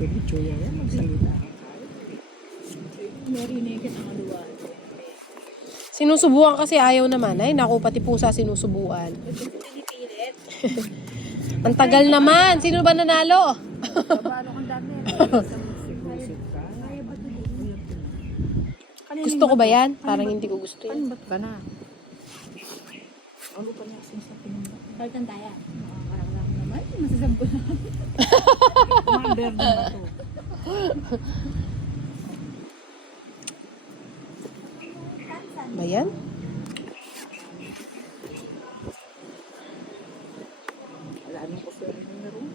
Chuya yan, magsalita. Narinig ang aluwa. Sinusubuan kasi ayaw naman. Ay, naku, pati pusa sinusubuan. Pinipilit. Ang tagal naman. Sino ba nanalo? Kabalo kang dami. Gusto ko ba yan? Parang hindi ko gusto yan. Ba't ka na? Ano pa niya sinasapin mo? Kaltan tayo. Parang lang naman. Masasampo na. Commander na ba ito? Ba yan? Wala nang kuswelo na rin.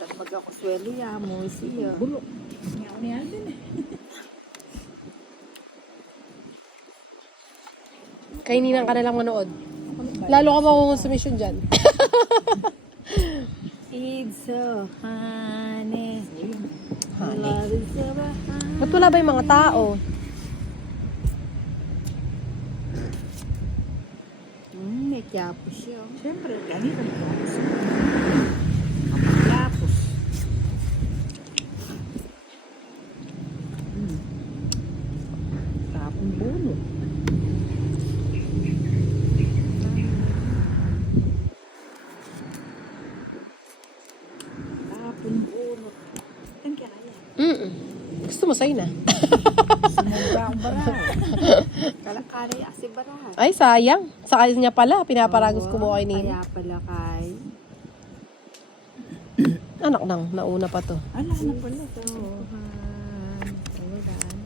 Tapos magkakuswelo ya, mo siya. Bulok. Hindi ako niyan din eh. Kaininan ka na lang manood. Lalo ka makukonsumisyon dyan. It's so honey. Honey. Love is so honey. Ba't wala ba yung mga tao? May kiyapo siya. Siyempre, ganito ang tapos. Ang tapos. Tapong bulo. Tapong bulo. Tan ka na yan. Gusto mo sa'yo na. Sumubra ang bara. Kalakari asi bara. Ay, sayang. Sa kanya pala. Pinaparagos ko mo kay Nini. Kaya pala kay... Anak nang, nauna pa to. Ala na pala to. Ayan.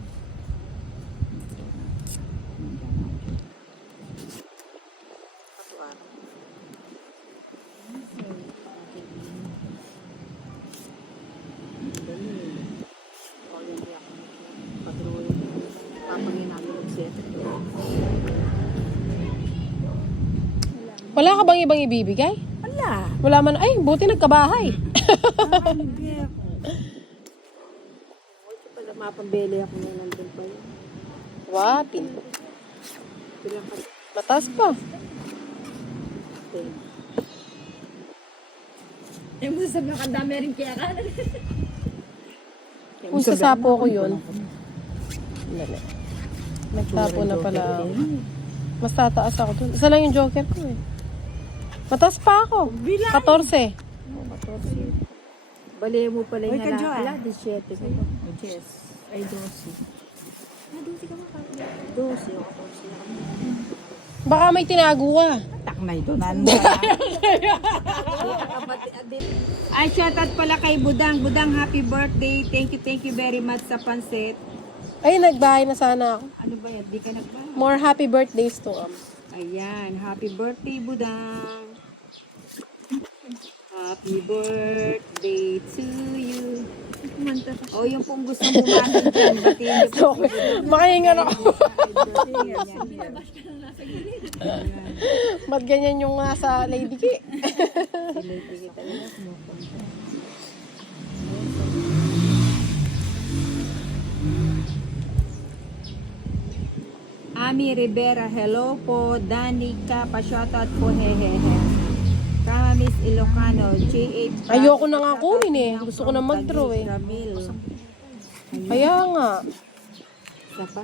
Wala ka bang ibang ibibigay? Wala. Wala man. Ay, buti nagkabahay. Nakakalibi ako. Ito pala mapambili ako na nandun pa yun. Wapin. Bilang ka. Mataas pa. Yung masasabi ka dami rin kaya ka. Kung sasapo ko yun. Lala. Nagtapo na pala. Mas tataas ako dun. Isa lang yung joker ko eh. Mataas pa ako. 14. Bali mo pala yung Uy, ka, Jo, ala, 17 ko. Yes. Ay, 12. Naduti ka mo pa. 12 o 14. Baka may tinago ka. Tak na ito. Ay, shoutout pala kay Budang. Budang, happy birthday. Thank you very much sa pansit. Ay, nagbahay na sana ako. Ano ba yan? Di ka nagba? More happy birthdays to Ayan, happy birthday, Budang. Happy birthday to you. O, yung pong gusto mo bumatin dyan, batiin niyo po. Makahingan ako. Ba't ganyan yung nasa Lady Ki? Ami Rivera, hello po. Danica, pa-shoutout po, hehehe. Kamamis Ilocano, J8. Ayoko na nga kunin eh. Gusto ko na mag-draw eh. Ramil. Kaya nga. Isa pa.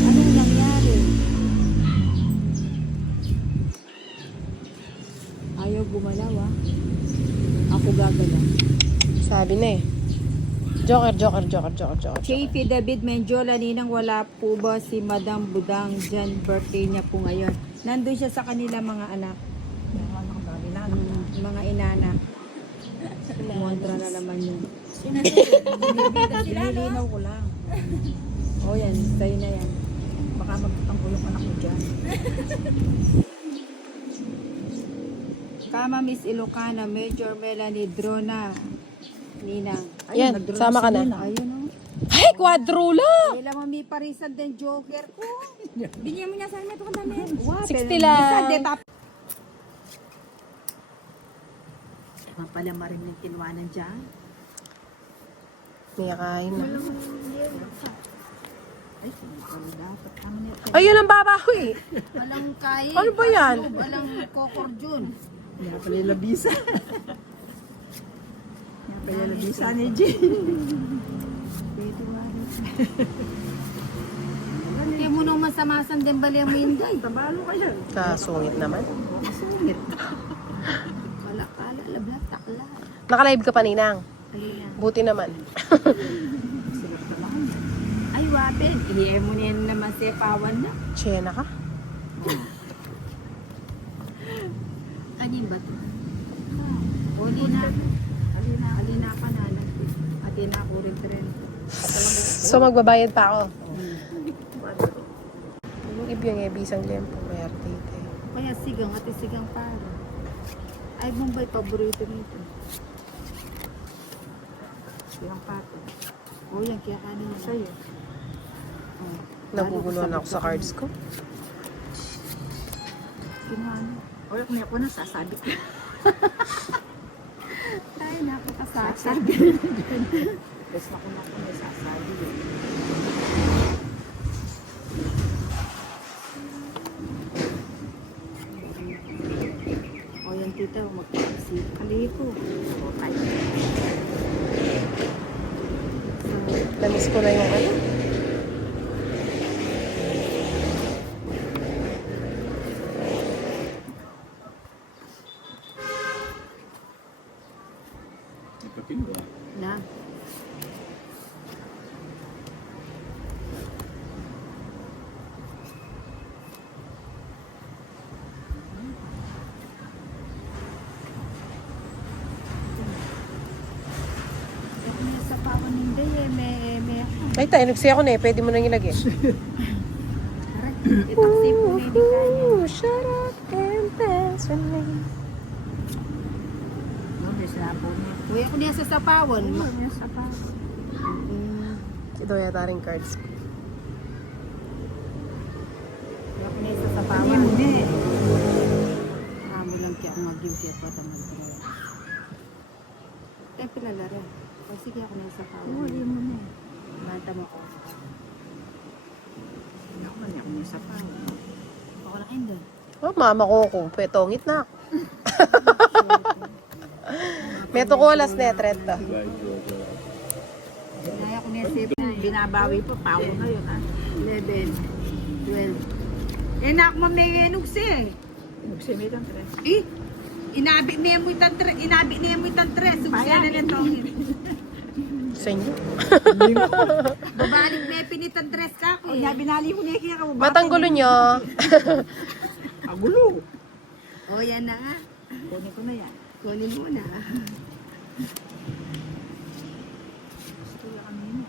Anong nangyari? Ayaw gumalaw ah. Ako gagalaw. Sabi na eh. Joker. Chafee David Menjola, ninang wala po ba si Madam Budang dyan? Birthday niya po ngayon. Nandun siya sa kanila mga anak. Mga inanak. Kumontra na naman yun. Nilinaw ko lang. O yan, sa'yo na yan. Baka magtangkulong anak mo dyan. Kama Miss Ilocana, Major Melanie Drona. Ninang. Yan, sama ka na. Ayun o. Ay, quadrula! Kailan mami parisan din joker ko. Binigyan mo niya sa akin ito kang dami. 60 lang. Pala marin ng kinuwanan dyan. Niyakain na. Ay, dapat. Tama niya. Ayun ang babahoy. Walang kain. Ano ba yan? Walang kokorjun. Kaya pala yung labisa. Kaya pala yung labisa ni Jane. Pwede wala. Kaya mo nung masamasan din bali ang minday. Tabalo ka yan. Kasungit naman. Sungit. Kala, lablat, takla. Naka-live ka pa, Ninang. Alina. Buti naman. Sarap naman. Ay, wapin. Ihiye mo niyan naman si Pawan na. Chena ka? Kanin ba ito? O, di na. Alina pa na. Ati na ako rin. So, magbabayad pa ako. Yung ibiyang bisang lempo, may artite. Kaya sigang, ati sigang para. Ay, Mumbai, paborito nito. Yung pato. O, yan, kaya kanin niya sa'yo. Naguguluhan ako sa cards ko. Kinuha na. O, kung ako na sasabi ko. Ay, nakakasabi. Bes na kung ako na sasabi. O, yan, tita, magpapasip. Kaliko. Okay. Namiss ko na yung ano. Na. Sa pawan hindi eh, may ako. Ay, tayo, nagsiya ko na eh. Pwede mo nang ilagay. Aray, itaksi po na hindi kaya. Ooh, shut up and dance with me. No, bes na po niya. Kuya ko niya sa sapawan. Ano niya sa pato? Ito yata rin cards ko. Kuya ko niya sa Ano sapawan. mo niya? Amo lang kaya akong mag-duty at pata mag-duty. Kaya pilalaro. O sige ako na sa sapawan. Oo, yun mo niya. Mata mo ko. Ako man niya sa pato. Ako lang hindi. Oh, mama ko kung petongit na. Meto ko alas netreta. Kaya ko niya sa Binabawi pa, pawo ngayon ha. 11, 12. Eh, nak mo may nugsi eh. Nugsi may tantre. Eh, inabi niya mo itang tres. Subsya na nito. Sa inyo. Babalik na pinitan tres ka O, niya binali ko niya kaya ka. Matanggulo nyo. Agulo. O, yan na nga. Kunin ko na yan. Kunin mo na. Gusto ko kami yun.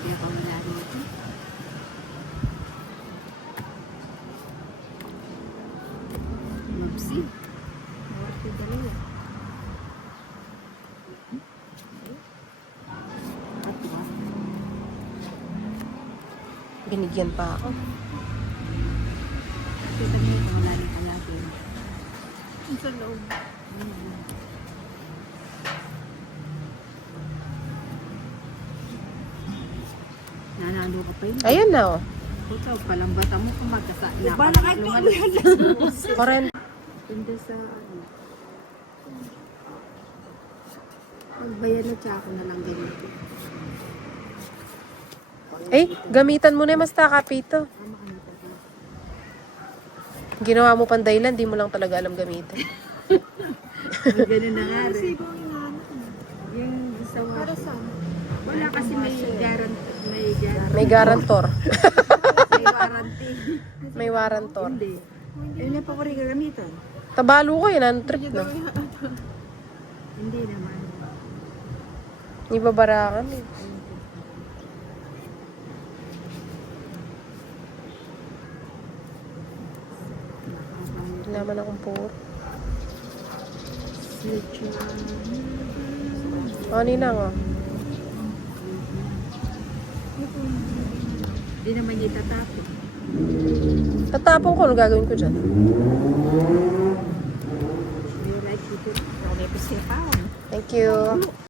Kaya pa wala rito. Mabsi. Mawarte dali yan. Binigyan pa ako. Kita niyo kung wala rin palagi. Sa loob. Nanalo ka pa yun. Ayan na oh. Ikaw, palang bata mo kung magkasa. Ba na kahit Koren. Ganda sa ano. Pagbayan na tsaka na lang ganito. Eh, gamitan mo na mas takapito. Tama ka na talaga. Ginawa mo pang dahilan, di mo lang talaga alam gamitin. Ganun na nga rin. Yung sa Para sa wala kasi may guarantee. May garantor. may warranty. May warantor. Hindi. Yun yung pa ko rin gagamitan. Tabalo ko yun, ang trip na. Hindi naman. Ibabarakan eh. Naman akong puro. Ano na nga? Hindi naman niya tatapon. Tatapon ko, ano gagawin ko dyan? You like it? Ako na pa. Thank you.